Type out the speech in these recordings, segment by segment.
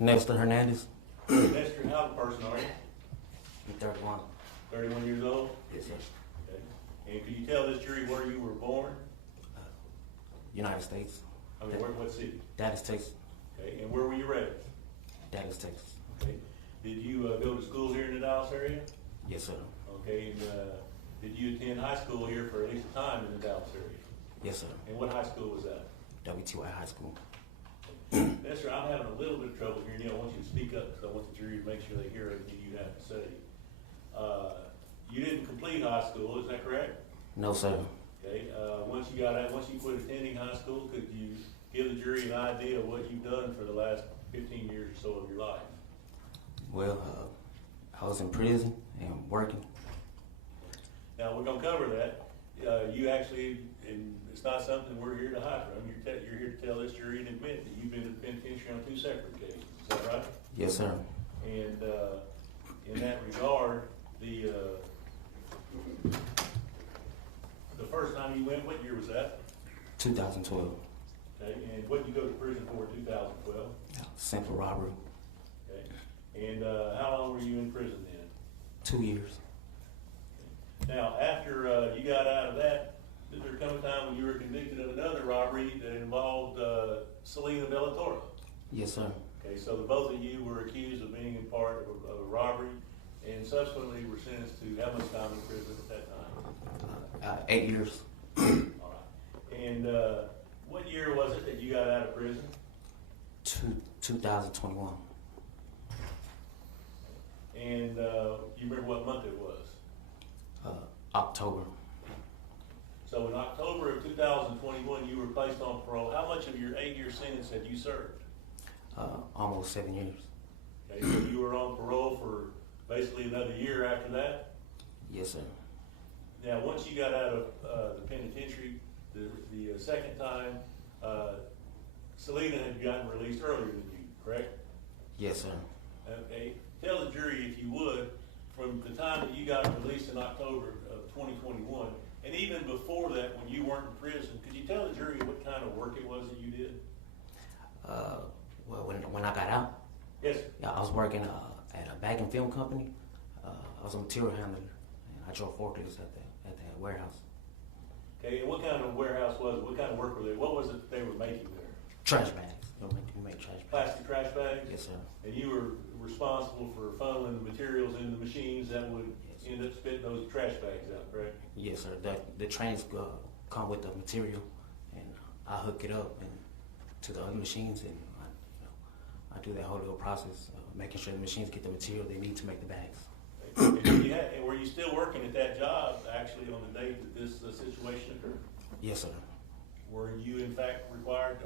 Nestor Hernandez. Nestor, how old person are you? I'm 31. 31 years old? Yes, sir. Okay. And could you tell this jury where you were born? United States. I mean, what city? Dallas, Texas. Okay. And where were you raised? Dallas, Texas. Okay. Did you go to school here in the Dallas area? Yes, sir. Okay. And did you attend high school here for at least a time in the Dallas area? Yes, sir. And what high school was that? WTY High School. Nestor, I'm having a little bit of trouble hearing you. I want you to speak up because I want the jury to make sure they hear everything you have to say. You didn't complete high school, is that correct? No, sir. Okay. Once you got out, once you quit attending high school, could you give the jury an idea of what you've done for the last 15 years or so of your life? Well, I was in prison and working. Now we're going to cover that. You actually, and it's not something we're here to hide from. You're here to tell this jury and admit that you've been in the penitentiary on 2 separate cases. Is that right? Yes, sir. And in that regard, the first time you went, what year was that? 2012. Okay. And what did you go to prison for in 2012? Simple robbery. Okay. And how long were you in prison then? 2 years. Now, after you got out of that, did there come a time when you were convicted of another robbery that involved Selena Bellatora? Yes, sir. Okay, so the both of you were accused of being in part of a robbery and subsequently were sentenced to how much time in prison at that time? 8 years. All right. And what year was it that you got out of prison? 2021. And you remember what month it was? October. So in October of 2021, you were placed on parole. How much of your 8-year sentence had you served? Almost 7 years. Okay, so you were on parole for basically another year after that? Yes, sir. Now, once you got out of the penitentiary, the second time, Selena had gotten released earlier than you, correct? Yes, sir. Okay. Tell the jury, if you would, from the time that you got released in October of 2021, and even before that, when you weren't in prison, could you tell the jury what kind of work it was that you did? Well, when I got out, Yes. I was working at a bag and film company. I was a material handler, and I drove forklifts at the warehouse. Okay, and what kind of warehouse was it? What kind of work were they? What was it they were making there? Trash bags. We make trash bags. Plastic trash bags? Yes, sir. And you were responsible for funneling the materials into the machines that would end up spitting those trash bags out, correct? Yes, sir. The trains come with the material, and I hook it up and to the other machines, and I do that whole little process of making sure the machines get the material they need to make the bags. And were you still working at that job actually on the day that this situation occurred? Yes, sir. Were you in fact required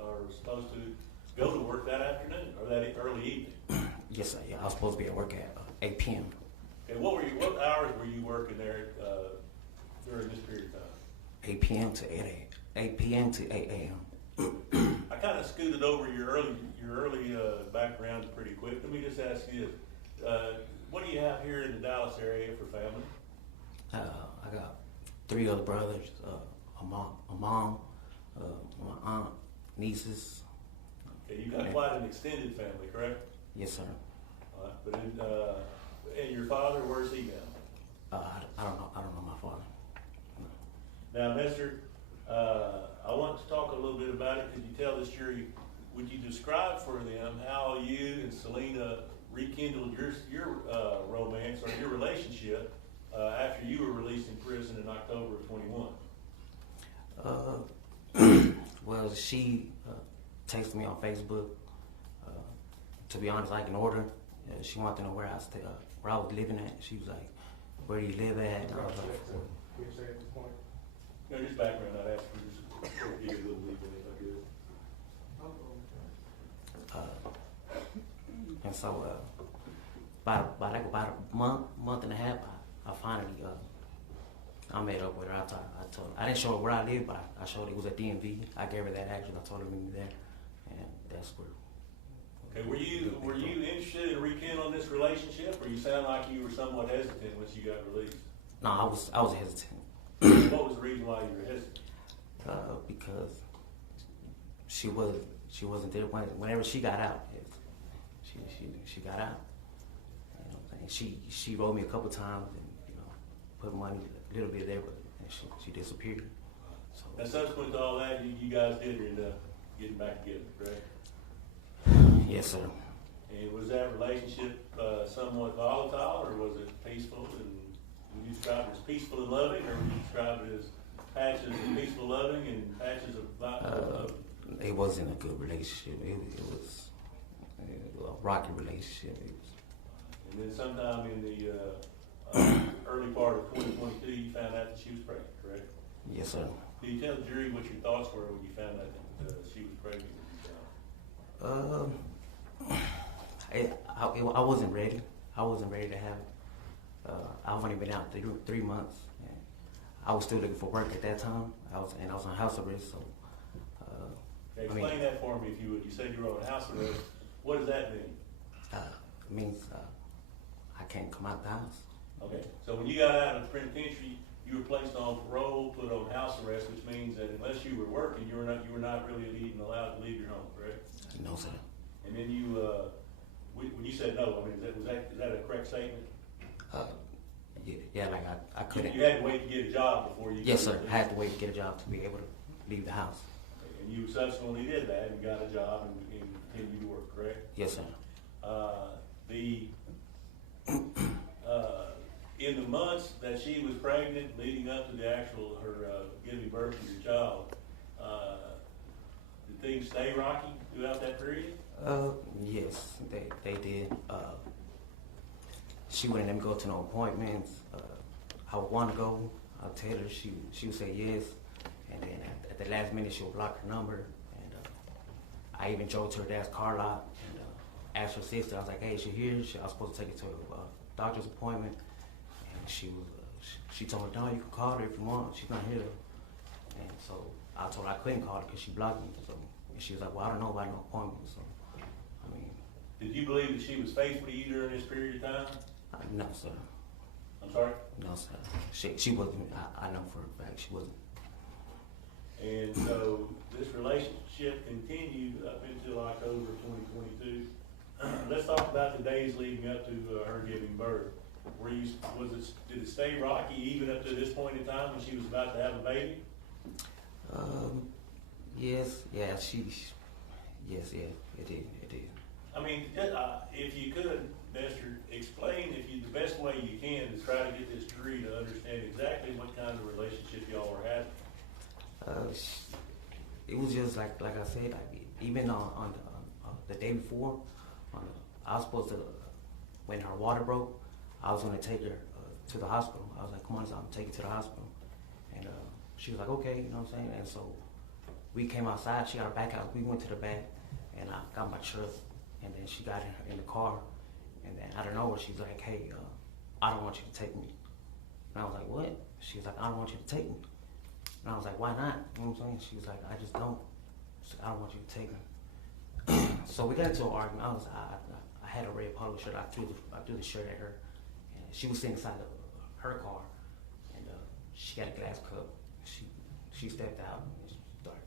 or supposed to go to work that afternoon or that early evening? Yes, sir. Yeah, I was supposed to be at work at 8 p.m. Okay, what hours were you working there during this period of time? 8 p.m. to 8 a.m. 8 p.m. to 8 a.m. I kind of scooted over your early background pretty quick. Let me just ask you this. What do you have here in the Dallas area for family? I got 3 other brothers, a mom, my aunt, nieces. Okay, you've got quite an extended family, correct? Yes, sir. But and your father, where's he now? I don't know my father. Now, Nestor, I want to talk a little bit about it. Could you tell this jury, would you describe for them how you and Selena rekindled your romance or your relationship after you were released in prison in October of 21? Well, she texted me on Facebook. To be honest, I ignored her. She wanted to know where I was living at. She was like, "Where do you live at?" And I was like, Can you say at this point? No, just background. I'd ask you just to give a little leeway if I could. and so about a month and a half, I finally I made up with her. I didn't show her where I live, but I showed her it was a DMV. I gave her that address. I told her to meet me there, and that's where. Okay, were you interested in rekindling this relationship, or you sound like you were somewhat hesitant once you got released? No, I was hesitant. What was the reason why you were hesitant? Because she wasn't there whenever she got out. she got out. You know what I'm saying? She wrote me a couple times and, you know, put money a little bit there, but she disappeared. So, and subsequent to all that, you guys did end up getting back together, correct? yes, sir. And was that relationship somewhat volatile, or was it peaceful? And would you describe it as peaceful and loving, or would you describe it as patches of peaceful loving and patches of it wasn't a good relationship. It was a rocky relationship. And then sometime in the early part of 2022, you found out that she was pregnant, correct? Yes, sir. Did you tell the jury what your thoughts were when you found out that she was pregnant with your child? I wasn't ready. I wasn't ready to have it. I've only been out 3 months. And I was still looking for work at that time. I was on house arrest, so. Explain that for me, if you would. You said you were on house arrest. What does that mean? It means I can't come out the house. Okay, so when you got out of the penitentiary, you were placed on parole, put on house arrest, which means that unless you were working, you were not really even allowed to leave your home, correct? No, sir. And then you, when you said no, I mean, is that a correct statement? Yeah, like I couldn't. You had to wait to get a job before you. Yes, sir. I had to wait to get a job to be able to leave the house. And you subsequently did that and got a job and continued to work, correct? Yes, sir. In the months that she was pregnant, leading up to the actual her giving birth to your child, did things stay rocky throughout that period? Yes, they did. She wouldn't let me go to no appointments. I would want to go. I'd tell her, she would say yes, and then at the last minute she would block her number. And I even drove to her dad's car lot and asked her sister. I was like, "Hey, is she here?" I was supposed to take her to a doctor's appointment, and she told me, "No, you can call her if you want. She's not here." And so I told her I couldn't call her because she blocked me. So and she was like, "Well, I don't know about no appointment." So I mean, did you believe that she was faithful to you during this period of time? no, sir. I'm sorry? No, sir. She wasn't. I know for a fact she wasn't. And so this relationship continued up until October 2022. Let's talk about the days leading up to her giving birth. Did it stay rocky even up to this point in time when she was about to have a baby? Yes, yeah, yes, it did. I mean, if you could, Nestor, explain the best way you can to try to get this jury to understand exactly what kind of relationship y'all were having. It was just like I said, like even on the day before, I was supposed to, when her water broke, I was going to take her to the hospital. I was like, "Come on, I'm going to take you to the hospital." And she was like, "Okay," you know what I'm saying? And so we came outside, she got her back out, we went to the back, and I got my truck, and then she got in the car, and then out of nowhere, she's like, "Hey, I don't want you to take me." And I was like, "What?" She was like, "I don't want you to take me." And I was like, "Why not?" You know what I'm saying? She was like, "I just don't. I don't want you to take me." So we got into an argument. I had a red polo shirt. I threw the shirt at her, and she was sitting inside her car, and she had a glass cup. She stepped out and she started.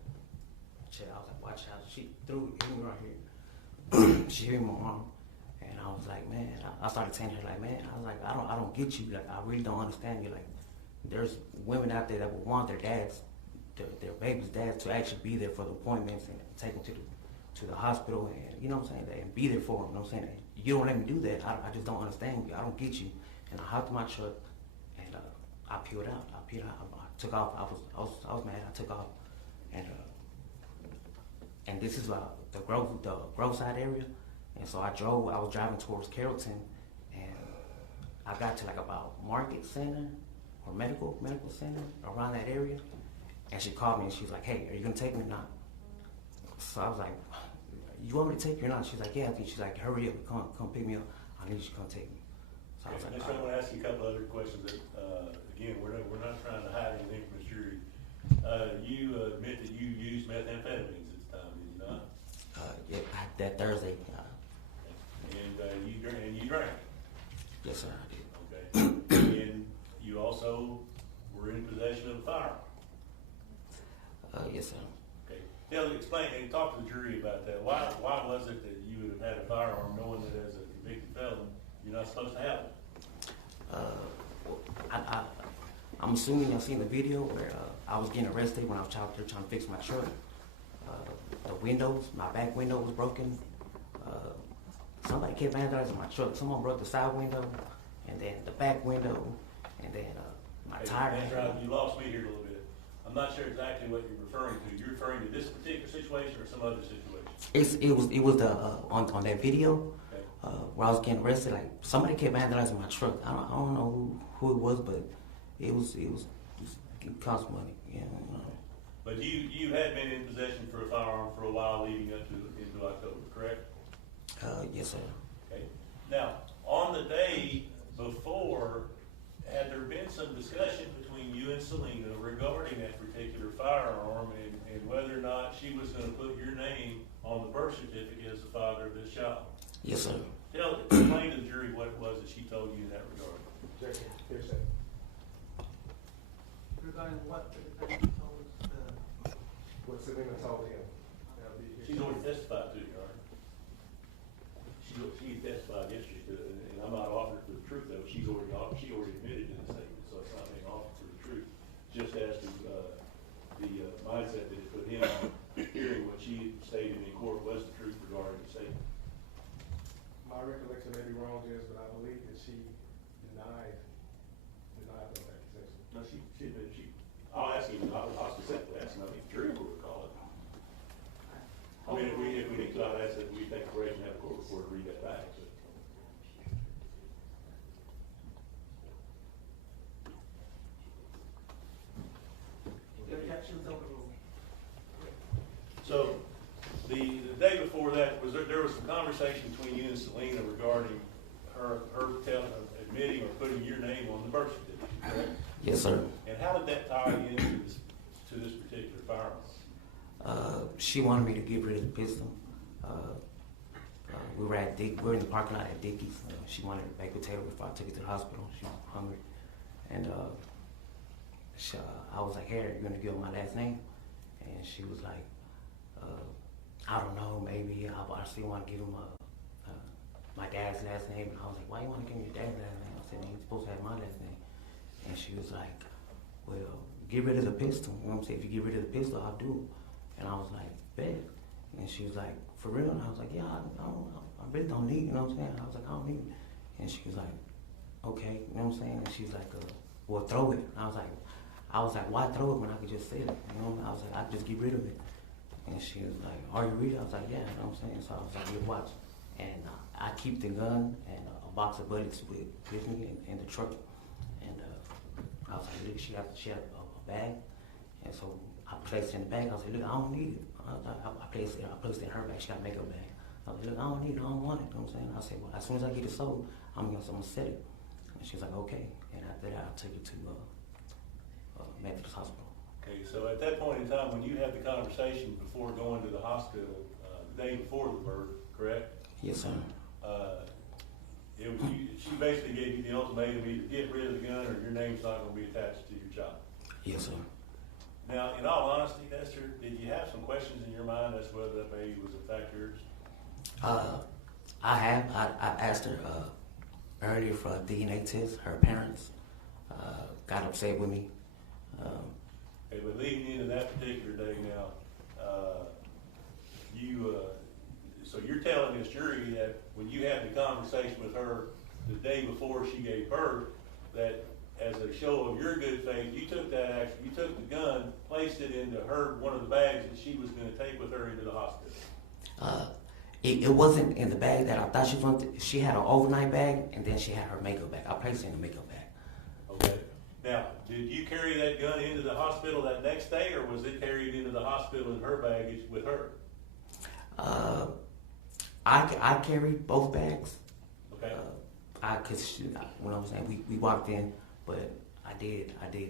I was like, "Watch out!" She threw it me right here. She hit me my arm, and I was like, "Man," I started telling her like, "Man," I was like, I don't get you. Like, I really don't understand you. Like, there's women out there that would want their dads, their baby's dads, to actually be there for the appointments and take them to the hospital, and you know what I'm saying, and be there for them. You know what I'm saying? You don't let me do that. I just don't understand you. I don't get you. And I hopped in my truck, and I peeled out. I took off. I was mad. I took off, and this is the Grove side area, and so I was driving towards Carrollton, and I got to like about Market Center or Medical Center, around that area, and she called me and she was like, "Hey, are you gonna take me or not?" So I was like, "You want me to take you or not?" She's like, "Yeah." I think she's like, "Hurry up, come pick me up. I need you to come take me." So I was like, I want to ask you a couple other questions. That, again, we're not trying to hide anything from the jury. You admit that you used methamphetamines at the time, did you not? Yeah, that Thursday. And you drank. Yes, sir, I did. Okay. And you also were in possession of a firearm. Yes, sir. Okay. Explain and talk to the jury about that. Why was it that you would have had a firearm knowing not supposed to happen? I'm assuming y'all seen the video where I was getting arrested when I was out there trying to fix my truck. The windows, my back window was broken. Somebody kept vandalizing my truck. Someone broke the side window, and then the back window, and then my tire. That's right. You lost me here a little bit. I'm not sure exactly what you're referring to. You're referring to this particular situation or some other situation? It was the on that video. Okay. Where I was getting arrested, like somebody kept vandalizing my truck. I don't know who it was, but it cost money. Yeah. But you had been in possession for a firearm for a while leading up to into October, correct? Yes, sir. Okay. Now, on the day before, had there been some discussion between you and Selena regarding that particular firearm and whether or not she was going to put your name on the birth certificate as the father of this child? Yes, sir. Explain to the jury what it was that she told you in that regard. Objection. Hearsay. Regarding what the defendant told What Selena told him. She's already testified to you, right? She testified yesterday to it, and I'm not offering for the truth of it. She already admitted to the statement, so it's not being offered for the truth. Just as to the mindset that it put him on hearing what she stated in court was the truth regarding the statement. My recollection may be wrong, Judge, but I believe that she denied those accusations. No, she admitted I'll ask him, I'll specifically ask him, I think the jury will recall it. I mean, if we need to, I'd ask that we take a break and have a court reporter read that back. So. the objections overruled. So, the day before that, there was some conversation between you and Selena regarding her admitting or putting your name on the birth certificate, correct? Yes, sir. And how did that tie into this particular firearm? She wanted me to get rid of the pistol. We were in the parking lot at Dickey's. She wanted a baked potato before I took her to the hospital. She was hungry. And I was like, "Hey, you're going to give her my last name?" And she was like, "I don't know, maybe. I still want to give him my dad's last name." And I was like, "Why you want to give me your dad's last name?" I said, "He's supposed to have my last name." And she was like, "Well, get rid of the pistol. You know what I'm saying? If you get rid of the pistol, I'll do it." And I was like, "Bet." And she was like, "For real?" And I was like, "Yeah, I really don't need it." You know what I'm saying? I was like, "I don't need it." And she was like, "Okay." You know what I'm saying? And she was like, "Well, throw it." And I was like, "Why throw it when I could just sell it?" You know? I was like, "I could just get rid of it." And she was like, "Are you ready?" I was like, "Yeah." You know what I'm saying? So I was like, "Yeah, watch." And I keep the gun and a box of bullets with me in the truck. And I was like, "Look, she had a bag." And so I placed it in the bag. I was like, "Look, I don't need it." I placed it in her bag. She got a makeup bag. I was like, "Look, I don't need it. I don't want it." You know what I'm saying? I said, "Well, as soon as I get it sold, I'm gonna set it." And she was like, "Okay." And after that, I took it to Methodist Hospital. Okay, so at that point in time, when you had the conversation before going to the hospital, the day before the birth, correct? Yes, sir. She basically gave you the ultimatum: either get rid of the gun or your name's not going to be attached to your child. Yes, sir. Now, in all honesty, Nestor, did you have some questions in your mind as to whether that baby was in fact yours? I have. I asked her earlier for a DNA test. Her parents got upset with me. Okay, but leading into that particular day now, so you're telling this jury that when you had the conversation with her the day before she gave birth, that as a show of your good faith, you took the gun, placed it into one of the bags that she was going to take with her into the hospital. It wasn't in the bag that I thought she was going to. She had an overnight bag, and then she had her makeup bag. I placed it in the makeup bag. Okay. Now, did you carry that gun into the hospital that next day, or was it carried into the hospital in her baggage with her? I carried both bags. Okay. Cause when I was saying we walked in, but I did carry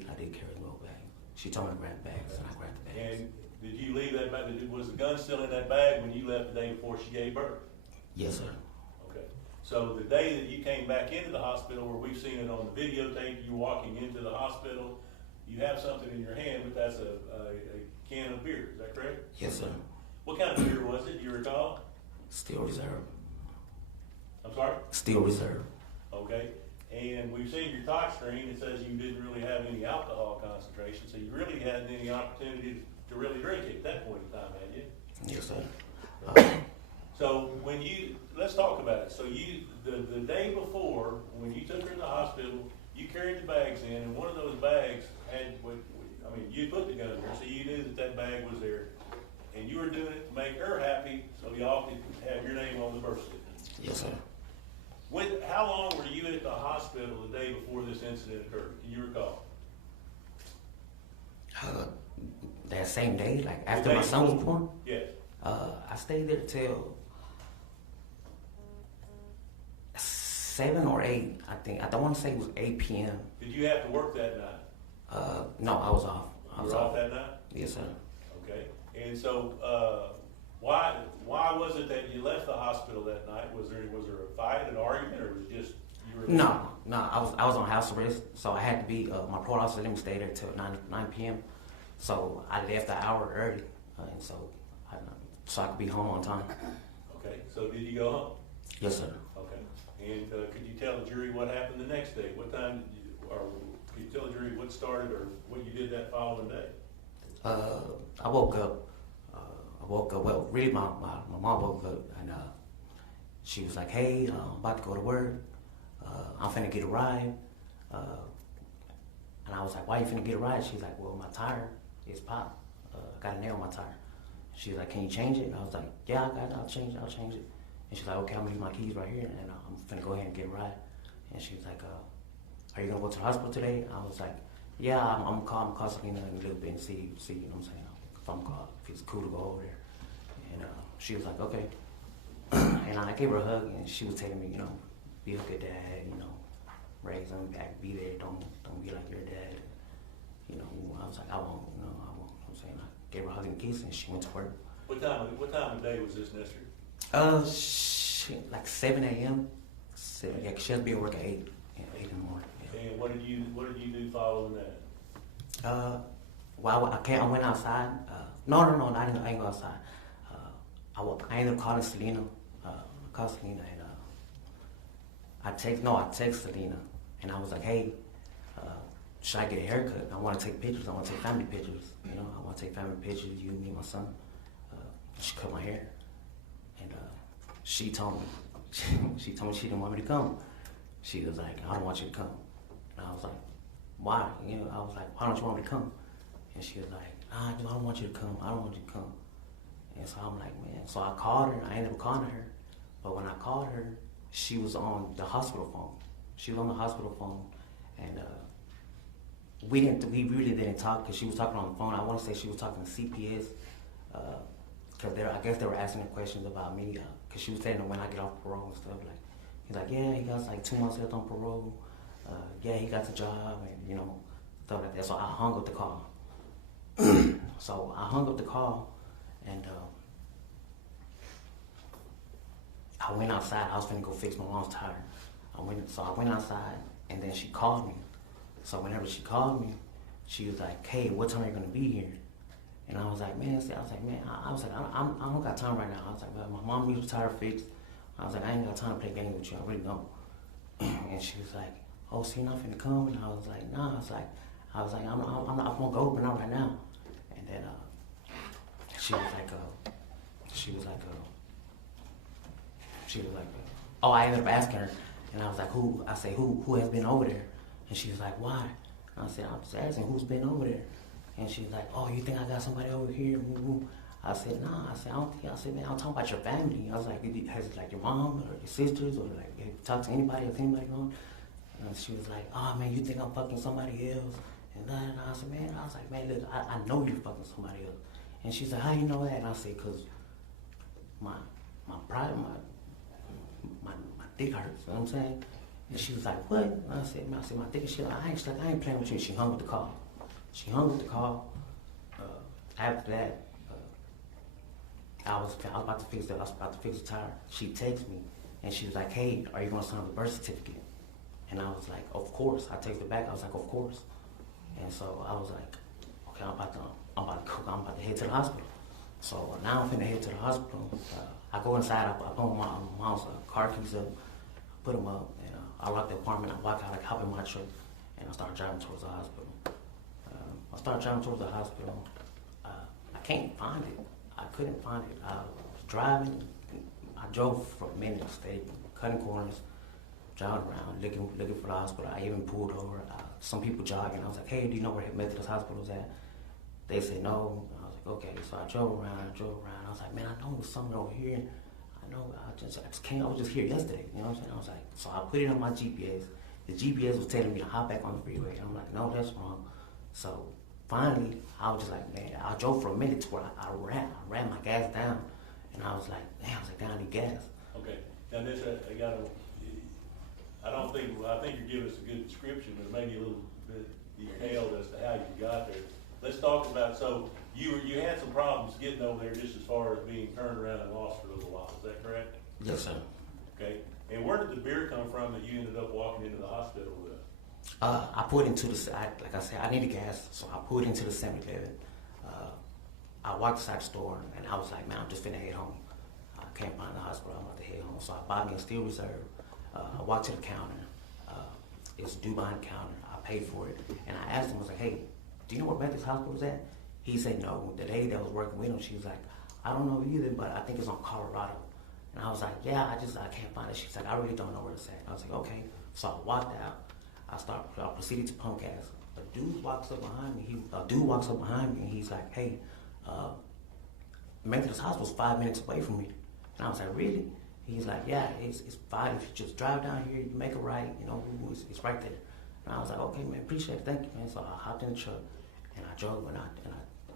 both bags. She told me to grab the bags, and I grabbed the bags. And did you leave that bag? Was the gun still in that bag when you left the day before she gave birth? Yes, sir. Okay. So the day that you came back into the hospital, where we've seen it on the videotape, you walking into the hospital, you have something in your hand, but that's a can of beer. Is that correct? Yes, sir. What kind of beer was it? Do you recall? Still reserve. I'm sorry? Still reserve. Okay, and we've seen your talk screen, it says you didn't really have any alcohol concentration, so you really hadn't any opportunity to really drink at that point in time, had you? Yes, sir. So when let's talk about it. So the day before, when you took her to the hospital, you carried the bags in, and one of those bags had, you put the gun there, so you knew that bag was there, and you were doing it to make her happy, so y'all could have your name on the birth certificate. Yes, sir. How long were you at the hospital the day before this incident occurred? Can you recall? That same day, like The after day my son was before? born, Yes. I stayed there till 7 or 8, I think. I don't want to say it was 8 p.m. Did you have to work that night? No, I was off. You were off that night? Yes, sir. Okay. And so, why was it that you left the hospital that night? Was there a fight, an argument, or was it just you were? No. I was on house arrest, so I had to be. My parole officer let me stay there till 9 p.m. So I left an hour early, and so I could be home on time. Okay. So did you go home? Yes, sir. Okay. And could you tell the jury what happened the next day? What time did you, or could you tell the jury what started or what you did that following day? I woke up. Well, really, my mom woke up, and she was like, "Hey, I'm about to go to work. I'm finna get a ride." And I was like, "Why you finna get a ride?" She's like, "Well, my tire is popped. I got a nail in my tire." She was like, "Can you change it?" And I was like, "Yeah, I'll change it. And she's like, "Okay, I'm gonna leave my keys right here, and I'm finna go ahead and get a ride." And she was like, "Are you gonna go to the hospital today?" I was like, "Yeah, I'm gonna call Selena in a little bit and see, you know what I'm saying, if it's cool to go over there." And she was like, "Okay." And I gave her a hug, and she was telling me, be a good dad, raise them back, be there, don't be like your dad. I was like, I won't. You know what I'm saying? I gave her a hug and a kiss, and she went to work. What time of day was this, Nestor? Like 7 a.m. Yeah, 'cause she has to be at work at 8 in the morning. Yeah. And what did you do following that? Well, I went outside. No, I didn't go outside. I ended up calling Selena. I called Selena, and I text Selena, and I was like, "Hey, should I get a haircut? I want to take pictures. I want to take family pictures. I want to take family pictures. You, me, and my son." She cut my hair, and she told me she didn't want me to come. She was like, "I don't want you to come." And I was like, "Why?" I was like, "Why don't you want me to come?" And she was like, "I don't want you to come. I don't want you to come." And so I'm like, man. So I called her. I ended up calling her, but when I called her, she was on the hospital phone. She was on the hospital phone, and we really didn't talk because she was talking on the phone. I want to say she was talking to CPS because I guess they were asking her questions about me because she was telling them when I get off parole and stuff. Like, he's like, "Yeah, he got like 2 months left on parole. Yeah, he got the job," and stuff like that. So I hung up the call. So I hung up the call, and I went outside. I was finna go fix my mom's tire. I went outside, and then she called me. So whenever she called me, she was like, "Hey, what time are you gonna be here?" And I was like, "Man, I don't got time right now." I was like, "My mom needs her tire fixed." I was like, "I ain't got time to play games with you. I really don't." And she was like, "Oh, so you're not finna come?" And I was like, "Nah." I was like, I'm gonna go, but not right now. And then she was like, oh, I ended up asking her, and I was like, who? I said, who has been over there? And she was like, why? And I said, I'm just asking who's been over there. And she was like, oh, you think I got somebody over here? I said, nah. I said, I don't think. I said, man, I'm talking about your family. I was like, has it like your mom or your sisters, or like, have you talked to anybody? Has anybody gone? And she was like, oh man, you think I'm fucking somebody else? And I said, man, look, I know you're fucking somebody else. And she said, how you know that? And I said, cause my pride, my dick hurts. You know what I'm saying? And she was like, what? And I said, my dick is shit. I ain't playing with you. She hung up the call. After that, I was about to fix the tire. She texted me, and she was like, hey, are you gonna sign the birth certificate? And I was like, of course. I texted back. I was like, of course. And so I was like, okay, I'm about to head to the hospital. So now I'm finna head to the hospital. I go inside. I put my mom's car keys up, put them up, and I locked the apartment, I walk out, I hop in my truck, and I start driving towards the hospital. I started driving towards the hospital. I can't find it. I couldn't find it. I was driving. I drove for a minute, stayed cutting corners, driving around, looking for the hospital. I even pulled over. Some people jogging. I was like, hey, do you know where Methodist Hospital is at? They said no. I was like, okay. So I drove around. I was like, man, I know there's something over here. I know. I just can't. I was just here yesterday. You know what I'm saying? I was like, so I put it on my GPS. The GPS was telling me to hop back on the freeway. And I'm like, no, that's wrong. So finally, I was just like, man, I drove for a minute to where I ran my gas down, and I was like, damn, I need gas. Okay, now this, I think you're giving us a good description, but maybe a little bit detailed as to how you got there. Let's talk about, so you had some problems getting over there just as far as being turned around and lost for a little while, is that correct? Yes, sir. Okay, and where did the beer come from that you ended up walking into the hospital with? I put into like I said, I needed gas, so I put into the 7-Eleven. I walked inside the store, and I was like, man, I'm just finna head home. I can't find the hospital, I'm about to head home. So I bought me a steel reserve. I walked to the counter. It's due behind the counter. I paid for it. And I asked him, I was like, hey, do you know where Methodist Hospital is at? He said no. The lady that was working with him, she was like, I don't know either, but I think it's on Colorado. And I was like, yeah, I can't find it. She's like, I really don't know where it's at. I was like, okay. So I walked out. I proceeded to pump gas. A dude walks up behind me. And he's like, hey, Methodist Hospital's 5 minutes away from me. And I was like, really? He's like, yeah, it's fine. If you just drive down here, you make a right, you know, it's right there. And I was like, okay, man, appreciate it, thank you, man. So I hopped in the truck, and I drove, and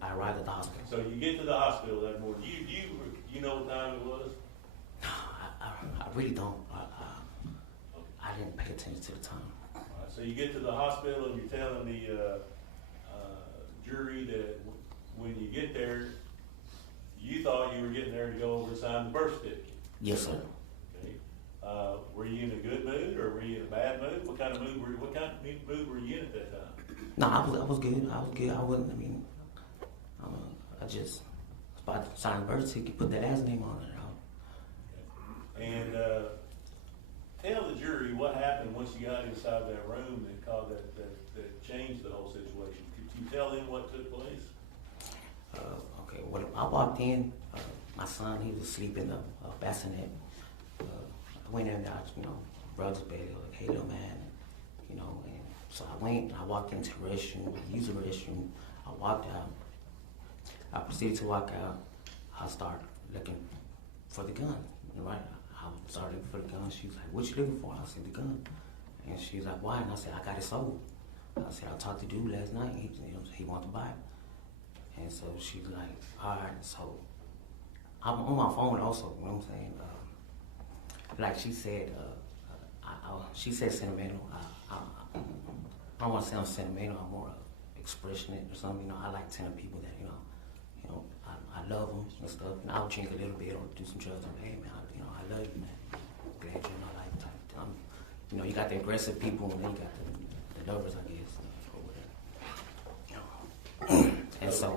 I arrived at the hospital. So you get to the hospital that morning. You know what time it was? I really don't. I didn't pay attention to the time. All right, so you get to the hospital, and you're telling the jury that when you get there, you thought you were getting there to go over and sign the birth certificate. Yes, sir. Okay. Were you in a good mood, or were you in a bad mood? What kind of mood were you in at that time? No, I was good. I wasn't. I mean, I just was about to sign the birth certificate, put that ass name on it. Okay. And tell the jury what happened once you got inside that room that changed the whole situation. Could you tell them what took place? Okay. When I walked in, my son, he was asleep in the bassinet. I went in there, brother's bed, like, hey, little man, and so I walked into the restroom, I used the restroom, I walked out. I proceeded to walk out. I started looking for the gun, right? I started looking for the gun. She was like, what you looking for? I said, the gun. And she was like, why? And I said, I got it sold. I said, I talked to dude last night, he wanted to buy it. And so she's like, all right, so I'm on my phone also, you know what I'm saying? Like she said, she said sentimental. I don't want to sound sentimental, I'm more expressionate or something. I like telling people that, I love them and stuff. And I'll drink a little bit or do some drugs. And, hey, man, I love you, man. Glad you're in my life type. You got the aggressive people and then you got the lovers, I guess, or whatever. And so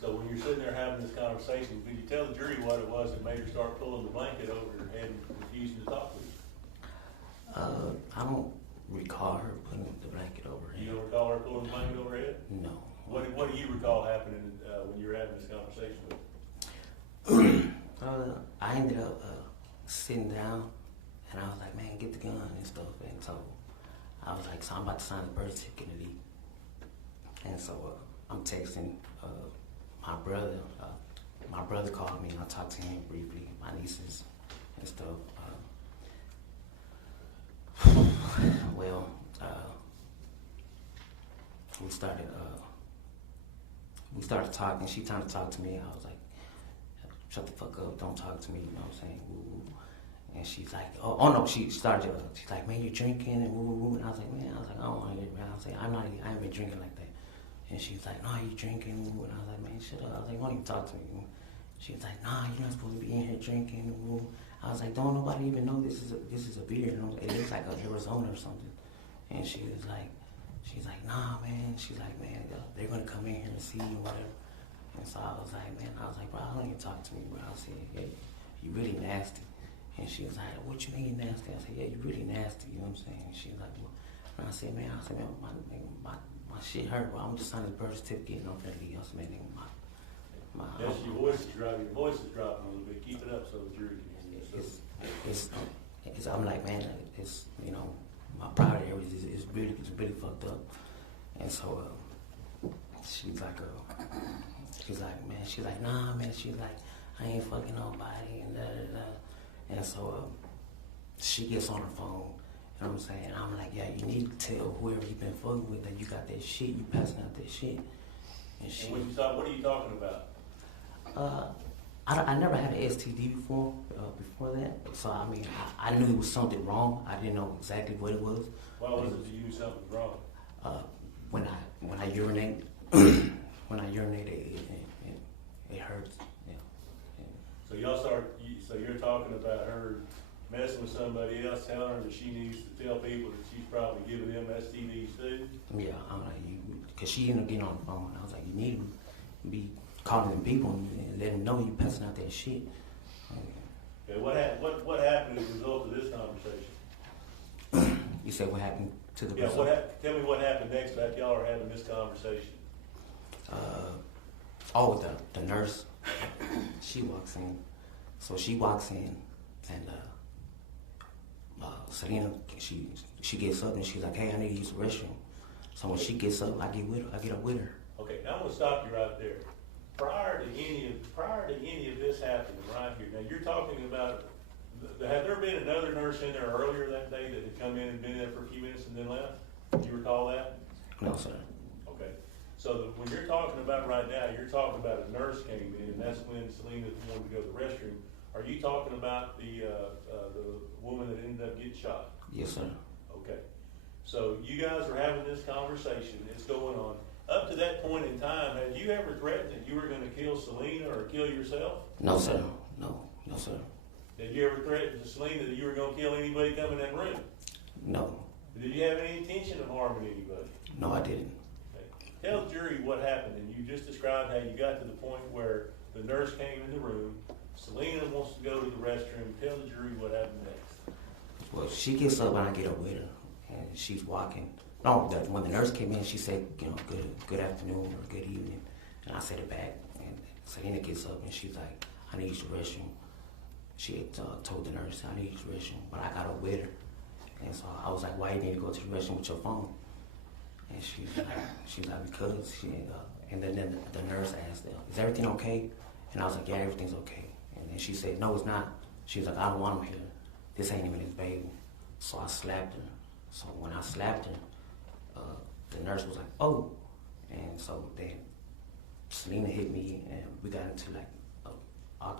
when you're sitting there having this conversation, could you tell the jury what it was that made her start pulling the blanket over her head and refusing to talk with you? I don't recall her putting the blanket over her head. You don't recall her pulling the blanket over her head? No. What do you recall happening when you were having this conversation with her? I ended up sitting down, and I was like, man, get the gun and stuff. And so I was like, so I'm about to sign the birth certificate and leave. And so I'm texting my brother. My brother called me, and I talked to him briefly, my nieces and stuff. Well, we started talking. She tried to talk to me. I was like, shut the fuck up, don't talk to me, you know what I'm saying? Woo. And she's like, oh no, she started, she's like, man, you're drinking and woo. And I was like, I don't want to hear it, man. I was like, I ain't been drinking like that. And she's like, nah, you drinking, woo. And I was like, man, shut up. I was like, why don't you talk to me? She was like, nah, you're not supposed to be in here drinking, woo. I was like, don't nobody even know this is a beer, it looks like Arizona or something. And she's like, nah, man. She's like, man, they're gonna come in here and see you, whatever. And so I was like, bro, I don't even talk to me, bro. I said, hey, you really nasty. And she was like, what you mean nasty? I said, yeah, you really nasty, you know what I'm saying? And she was like, well, and I said, man, my shit hurt. Well, I'm just signing the birth certificate and I'm finna leave. I said, man, nigga, Yes, your voice is dropping a little bit. Keep it up so the jury can hear you. So, I'm like, man, it's, you know, my private area is really fucked up. And so she's like, man, she's like, nah, man, she's like, I ain't fucking nobody and da da da. And so she gets on her phone, you know what I'm saying? I'm like, yeah, you need to tell whoever you been fucking with that you got that shit, you passing out that shit. And when you talk, what are you talking about? I never had an STD before that, so I mean, I knew it was something wrong. I didn't know exactly what it was. Why was it you knew something was wrong? When I urinate, when I urinate, it hurts. Yeah. So so you're talking about her messing with somebody else, telling her that she needs to tell people that she's probably giving them STDs too? Yeah, I'm like, because she ended up getting on the phone. I was like, you need to be calling them people and let them know you passing out that shit. Okay, what happened as a result of this conversation? You said what happened to the person? Tell me what happened next after y'all are having this conversation. The nurse, she walks in. So she walks in and Selena, she gets up and she's like, hey, I need to use the restroom. So when she gets up, I get up with her. Okay, now I'm gonna stop you right there. Prior to any of this happening right here, now you're talking about, had there been another nurse in there earlier that day that had come in and been there for a few minutes and then left? Do you recall that? No, sir. Okay, so when you're talking about right now, you're talking about a nurse came in and that's when Selena wanted to go to the restroom. Are you talking about the woman that ended up getting shot? Yes, sir. Okay, so you guys are having this conversation, it's going on. Up to that point in time, had you ever threatened that you were going to kill Selena or kill yourself? No, sir. No, sir. Did you ever threaten to Selena that you were going to kill anybody coming in that room? No. Did you have any intention of harming anybody? No, I didn't. Okay. Tell the jury what happened, and you just described how you got to the point where the nurse came in the room, Selena wants to go to the restroom. Tell the jury what happened next. Well, she gets up and I get up with her, and she's walking. No, when the nurse came in, she said, you know, good afternoon or good evening, and I said it back. And Selena gets up and she's like, I need to use the restroom. She had told the nurse, I need to use the restroom, but I got up with her. And so I was like, why you need to go to the restroom with your phone? And she's like, because and then the nurse asked, is everything okay? And I was like, yeah, everything's okay. And then she said, no, it's not. She was like, I don't want him here. This ain't even his baby. So I slapped her. So when I slapped her, the nurse was like, oh. And so then Selena hit me and we got into like,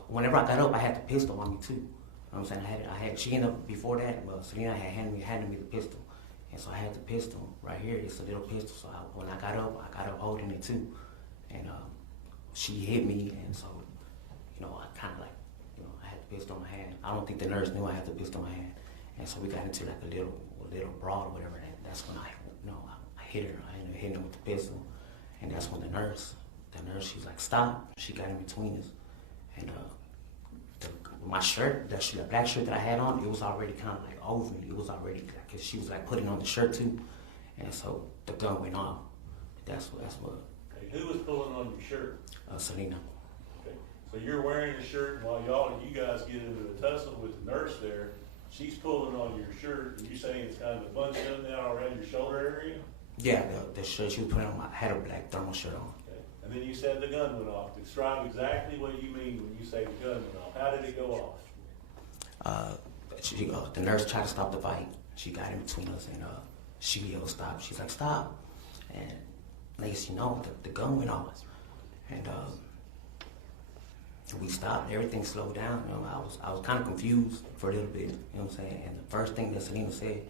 whenever I got up, I had the pistol on me too. You know what I'm saying? She ended up, before that, Selena had handed me the pistol. And so I had the pistol right here. It's a little pistol. So when I got up holding it too. And she hit me, and so, you know, I kind of like, you know, I had the pistol in my hand. I don't think the nurse knew I had the pistol in my hand. And so we got into like a little brawl or whatever. And that's when I hit her. I ended up hitting her with the pistol. And that's when the nurse, she's like, stop. She got in between us. And my shirt, the black shirt that I had on, it was already kind of like over me. It was already, like, cause she was like putting on the shirt too. And so the gun went off. That's what. Okay, who was pulling on your shirt? Selena. Okay, so you're wearing a shirt, and while you guys get into a tussle with the nurse there, she's pulling on your shirt, and you saying it's kind of bunched up now around your shoulder area? Yeah, the shirt she was putting on, I had a black thermal shirt on. Okay, and then you said the gun went off. Describe exactly what you mean when you say the gun went off. How did it go off? The nurse tried to stop the fight. She got in between us, and she yelled stop. She's like, stop. And next you know, the gun went off. And we stopped. Everything slowed down. You know, I was kind of confused for a little bit. You know what I'm saying? And the first thing that Selena said,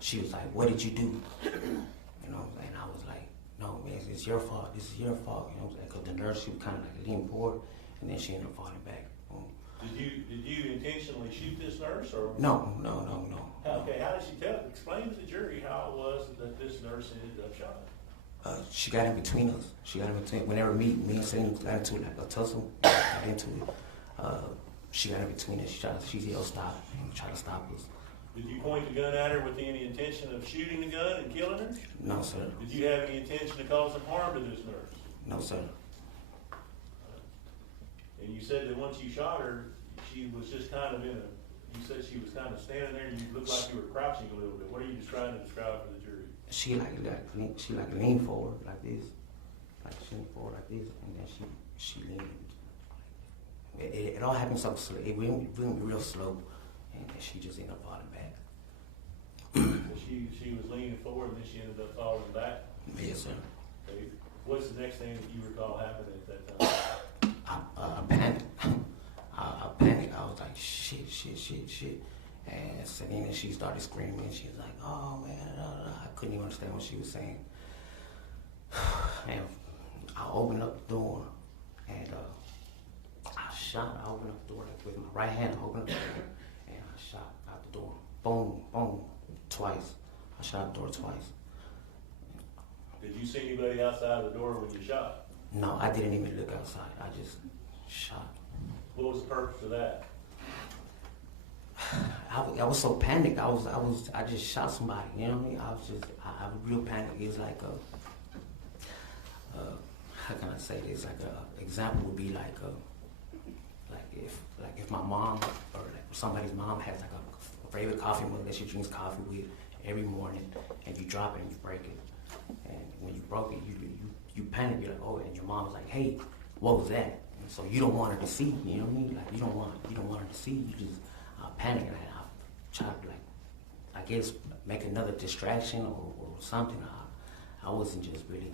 she was like, "What did you do?" You know, and I was like, "No, man, it's your fault. This is your fault." You know what I'm saying? Because the nurse, she was kind of like leaning forward, and then she ended up falling back. Boom. Did you intentionally shoot this nurse, or No. Okay, how did she tell? Explain to the jury how it was that this nurse ended up shot. She got in between us. She got in between. Whenever me and Selena got into like a tussle, got into it. she got in between us. She yelled stop and tried to stop us. Did you point the gun at her with any intention of shooting the gun and killing her? No, sir. Did you have any intention to cause some harm to this nurse? No, sir. And you said that once you shot her, she was just kind of you said she was kind of standing there and you looked like you were crouching a little bit. What are you just trying to describe for the jury? She leaned forward like this. Like she leaned forward like this, and then she leaned. It all happened so slow. It went real slow, and then she just ended up falling back. So she was leaning forward and then she ended up falling back? Yes, sir. Okay. What's the next thing that you recall happening at that time? I panicked. I panicked. I was like, shit. And Selena, she started screaming. She was like, oh, man. I couldn't even understand what she was saying. And I opened up the door, and I opened up the door with my right hand. I opened up the door, and I shot out the door. Boom, boom, twice. I shot out the door twice. Did you see anybody outside the door when you shot? No, I didn't even look outside. I just shot. What was the purpose of that? I was so panicked. I just shot somebody. You know what I mean? I was real panicked. It's like how can I say this? Like a example would be like if my mom or like somebody's mom has like a favorite coffee mug that she drinks coffee with every morning, and you drop it and you break it, and when you broke it, you panic. You're like, oh, and your mom's like, hey, what was that? And so you don't want her to see. You know what I mean? Like you don't want her to see. You just panic, and I try to I guess make another distraction or something. I wasn't just really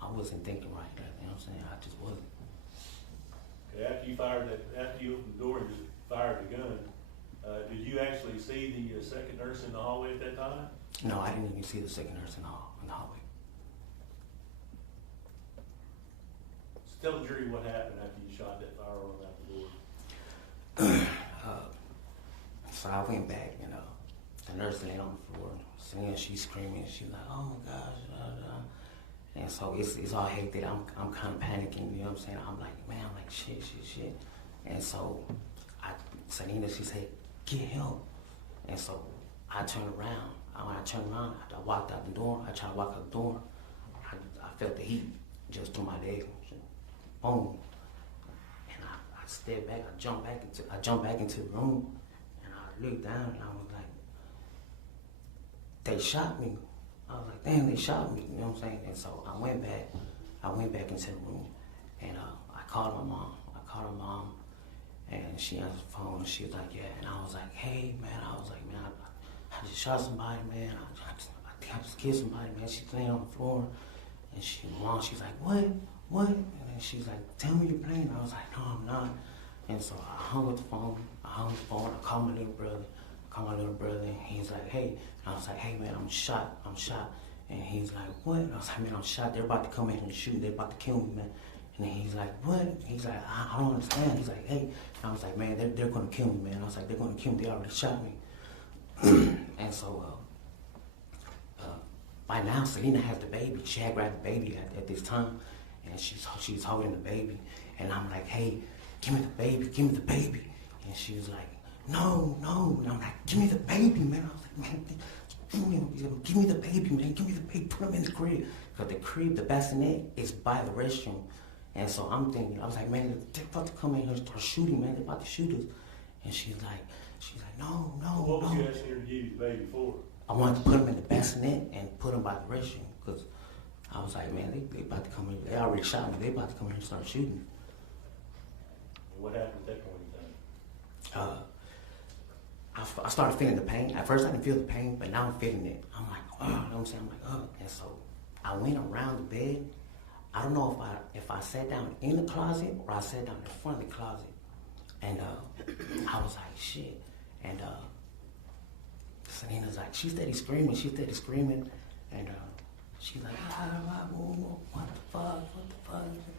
I wasn't thinking right there. You know what I'm saying? I just wasn't. Okay, after you opened the door and just fired the gun, did you actually see the second nurse in the hallway at that time? No, I didn't even see the second nurse in the hallway. So tell the jury what happened after you shot that firearm out the door. So I went back, the nurse laying on the floor, Selena, she's screaming, she's like, oh my gosh, and so it's all hectic. I'm kind of panicking, you know what I'm saying? I'm like, man, I'm like, shit. And so Selena, she said, get help. And so I turned around. When I turned around, I walked out the door. I tried to walk out the door. I felt the heat just through my leg. Boom. And I stepped back. I jumped back into the room, and I looked down, and I was like, they shot me. I was like, damn, they shot me. You know what I'm saying? And so I went back into the room, and I called my mom. And she answered the phone, and she was like, yeah. And I was like, hey, man. I just shot somebody, man. I just killed somebody, man. She's laying on the floor, and she's like, what? And then she's like, tell me you're playing. I was like, no, I'm not. And so I hung up the phone. I called my little brother. And he's like, hey. And I was like, hey, man, I'm shot. And he's like, what? And I was like, man, I'm shot. They're about to come in and shoot. They're about to kill me, man. And then he's like, what? He's like, I don't understand. He's like, hey. And I was like, man, they're going to kill me, man. I was like, they're going to kill me. They already shot me. And so by now, Selena has the baby. She had grabbed the baby at this time. And she's holding the baby. And I'm like, hey, give me the baby. And she was like, no. And I'm like, give me the baby, man. I was like, man, give me the baby, man. Give me the baby. Put him in the crib. Because the crib, the bassinet, is by the restroom. And so I'm thinking, I was like, man, they're about to come in here and start shooting, man. They're about to shoot us. And she's like, no. What was you asking her to give you the baby for? I wanted to put him in the bassinet and put him by the restroom. Because I was like, man, they about to come in. They already shot me. They about to come in here and start shooting. And what happened at that point in time? I started feeling the pain. At first I didn't feel the pain, but now I'm feeling it. I'm like, oh, you know what I'm saying? I'm like, oh. And so I went around the bed. I don't know if I sat down in the closet or I sat down in front of the closet. And I was like, shit. And Selena's like, she steady screaming. And she's like, what the fuck?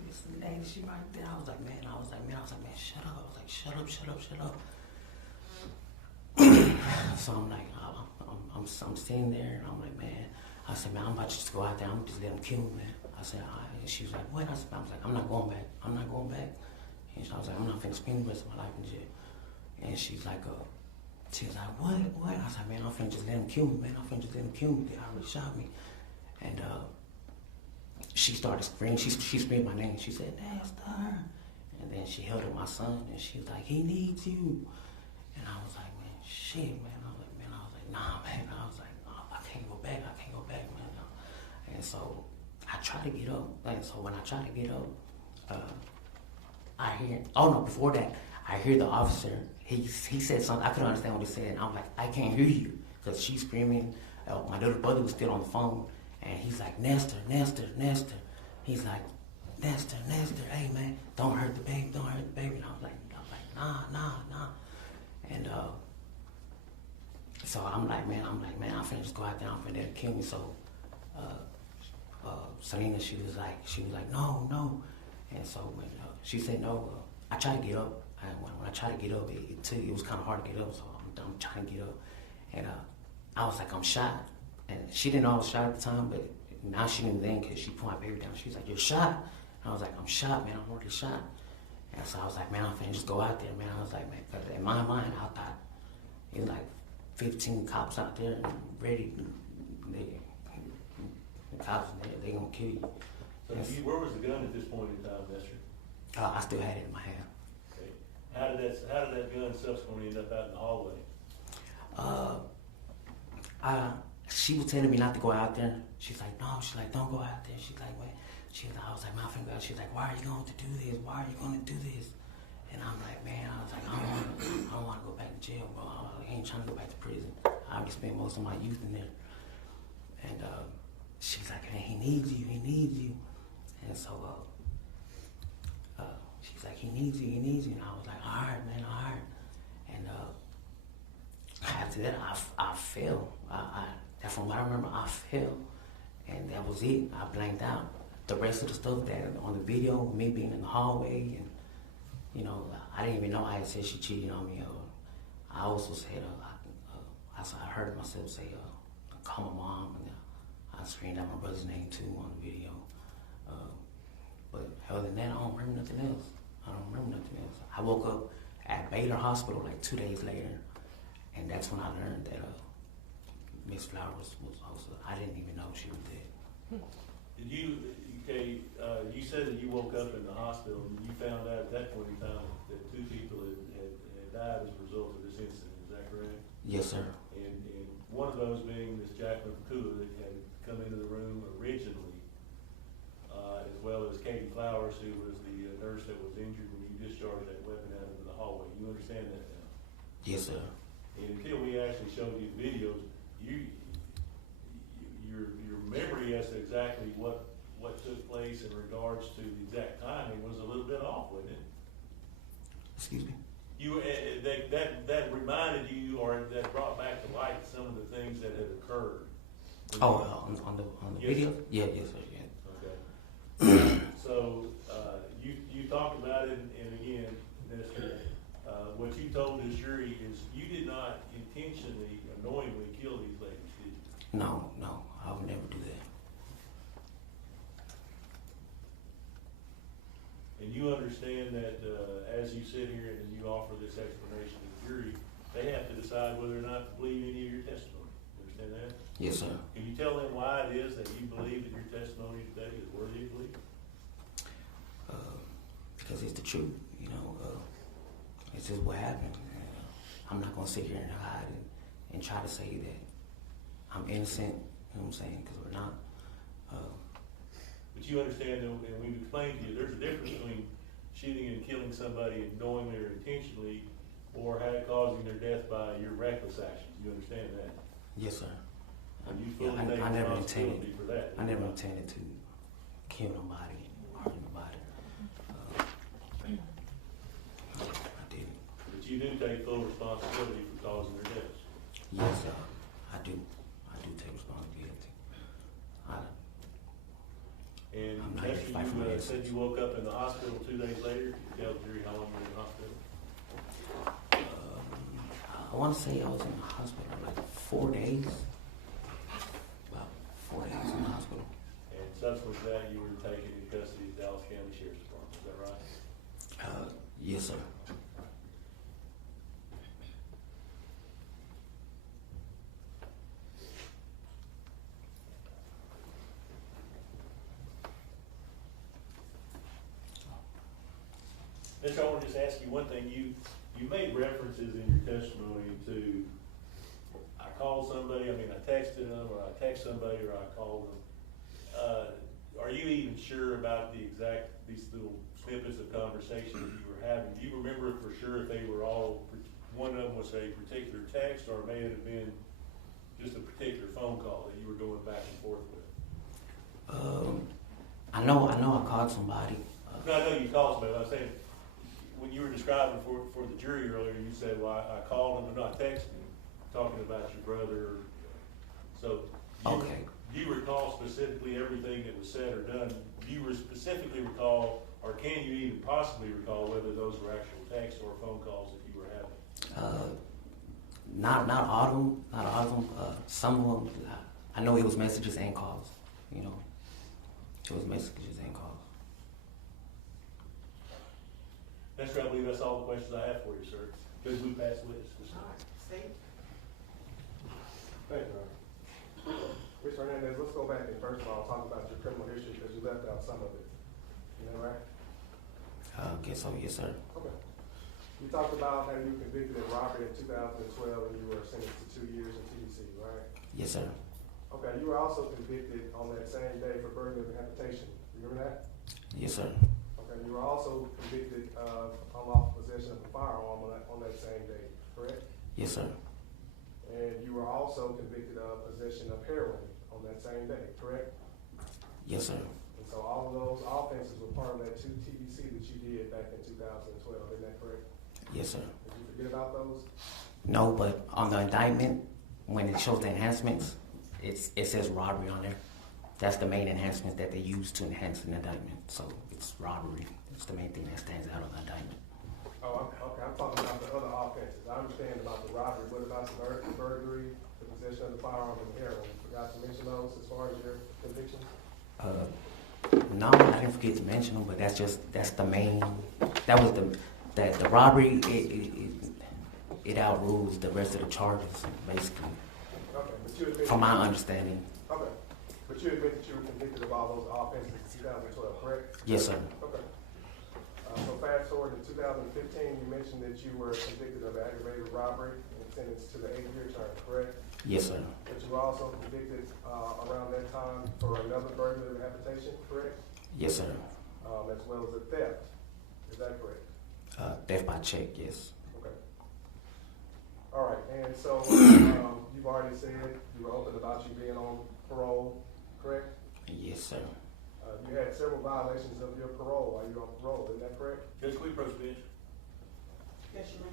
This and that. She right there. I was like, man, shut up. I was like, shut up. So I'm like, I'm sitting there, and I'm like, man. I said, man, I'm about to just go out there. I'm just let them kill me, man. I said, all right. And she was like, what? I was like, I'm not going back. And I was like, I'm not finna spend the rest of my life in jail. And she was like, what? I was like, man, I'm finna just let him kill me, man. I'm finna just let him kill me. They already shot me. And she started screaming. She screamed my name. She said, Nestor. And then she held up my son, and she was like, he needs you. And I was like, man, shit, man. I was like, nah, man. I was like, oh, I can't go back, man. And so I tried to get up. And so when I tried to get up, I hear, oh no, before that, I hear the officer, he said something, I couldn't understand what he said, and I'm like, I can't hear you, because she's screaming. My little brother was still on the phone, and he's like, Nestor. He's like, Nestor, hey man, don't hurt the baby. And I was like, nah. And so I'm like, man, I'm finna just go out there, I'm finna let her kill me. So Selena, she was like, no. And so when she said no, I tried to get up. And when I tried to get up, it was kind of hard to get up. So I'm trying to get up, and I was like, I'm shot. And she didn't know I was shot at the time, but now she knew then because she put my baby down. She was like, you're shot. And I was like, I'm shot, man. I'm already shot. And so I was like, man, I'm finna just go out there, man. I was like, man, 'cause in my mind, I thought it was like 15 cops out there ready. The cops, they gonna kill you. So where was the gun at this point in time, Nestor? I still had it in my hand. Okay. How did that gun subsequently end up out in the hallway? She was telling me not to go out there. She's like, no. She's like, don't go out there. She's like, wait. I was like, my finger. She's like, why are you going to do this? And I'm like, man, I was like, I don't want to go back to jail, bro. I ain't trying to go back to prison. I already spent most of my youth in there. And she's like, man, he needs you. And so she's like, he needs you. And I was like, all right, man, all right. And after that, I fell. From what I remember, I fell. And that was it. I blanked out. The rest of the stuff that on the video, me being in the hallway, and you know, I didn't even know I had said she cheated on me. I also said, I heard myself say, call my mom, and I screamed out my brother's name too on the video. But other than that, I don't remember nothing else. I woke up at Baylor Hospital like 2 days later, and that's when I learned that Miss Flowers was also, I didn't even know she was dead. Did you, okay, you said that you woke up in the hospital and you found out at that point in time that 2 people had died as a result of this incident, is that correct? Yes, sir. And one of those being Miss Jacqueline Pakula that had come into the room originally, as well as Katie Flowers, who was the nurse that was injured when you discharged that weapon out into the hallway. You understand that now? Yes, sir. And until we actually showed you the videos, your memory as to exactly what took place in regards to the exact timing was a little bit off, wasn't it? Excuse me? You that reminded you, or that brought back to light some of the things that had occurred. Oh, on the Yes, video? sir. Yeah, yes, sir. Yeah. Okay. So you talked about it, and again, Nestor, what you told the jury is you did not intentionally or knowingly kill these ladies, did you? No, I would never do that. And you understand that as you sit here and you offer this explanation to the jury, they have to decide whether or not to believe any of your testimony. You understand that? Yes, sir. Can you tell them why it is that you believe that your testimony today is worthy of belief? Because it's the truth, you know. It's just what happened. I'm not going to sit here and hide and try to say that I'm innocent, you know what I'm saying, because we're not. But you understand, and we've explained to you, there's a difference between shooting and killing somebody knowingly or intentionally, or causing their death by your reckless actions. You understand that? Yes, sir. And you fully take I never responsibility for that. I never intended to kill nobody, harm nobody. I didn't. But you do take full responsibility for causing their deaths. Yes, sir. I do. I do take responsibility. And I'm not Nestor, gonna fight for my you innocence. said you woke up in the hospital 2 days later. Can you tell the jury how long you were in the hospital? I want to say I was in the hospital like 4 days. About 4 days in the hospital. And subsequent to that, you were taken in custody of Dallas County Sheriff's Department. Is that right? Yes, sir. Mister, I want to just ask you one thing. You made references in your testimony to, I called somebody, I texted them, or I text somebody, or I called them. Are you even sure about these little snippets of conversation that you were having? Do you remember for sure if they were all, one of them was a particular text, or may it have been just a particular phone call that you were going back and forth with? I know I called somebody. No, I know you called somebody, but I'm saying, when you were describing for the jury earlier, you said, well, I called him, but not texting, talking about your brother. So, Okay. Do you recall specifically everything that was said or done? Do you specifically recall, or can you even possibly recall whether those were actual texts or phone calls that you were having? Not all of them. Not all of them. Some of them, I know it was messages and calls. You know, it was messages and calls. Nestor, I believe that's all the questions I have for you, sir. Could we pass the witness? All right, Steve? Thank you, Ron. Mr. Hernandez, let's go back and first of all talk about your criminal history because you left out some of it. You know, right? Guess so, yes, sir. Okay. You talked about how you were convicted of robbery in 2012 and you were sentenced to 2 years in TDC, right? Yes, sir. Okay, you were also convicted on that same day for burglary and habitation. Remember that? Yes, sir. Okay, you were also convicted of unlawful possession of a firearm on that same day, correct? Yes, sir. And you were also convicted of possession of heroin on that same day, correct? Yes, sir. And so all of those offenses were part of that 2 TDC that you did back in 2012, isn't that correct? Yes, sir. Did you forget about those? No, but on the indictment, when it shows the enhancements, it says robbery on there. That's the main enhancement that they use to enhance an indictment. So it's robbery. It's the main thing that stands out on the indictment. Oh, okay, I'm talking about the other offenses. I understand about the robbery. What about the burglary, the possession of the firearm, and the heroin? You forgot to mention those as far as your convictions? No, I didn't forget to mention them, but that's the main. That was the robbery. It outrules the rest of the charges, basically. Okay, but you admit. From my understanding. Okay, but you admit that you were convicted of all those offenses in 2012, correct? Yes, sir. Okay. So fast forward to 2015, you mentioned that you were convicted of aggravated robbery and sentenced to the 8-year term, correct? Yes, sir. But you were also convicted around that time for another burglary and habitation, correct? Yes, sir. As well as a theft. Is that correct? Theft by check, yes. Okay. All right, and so you've already said you were open about you being on parole, correct? Yes, sir. You had several violations of your parole while you were on parole, isn't that correct? Judge, can we approach the bench? Yes, you may.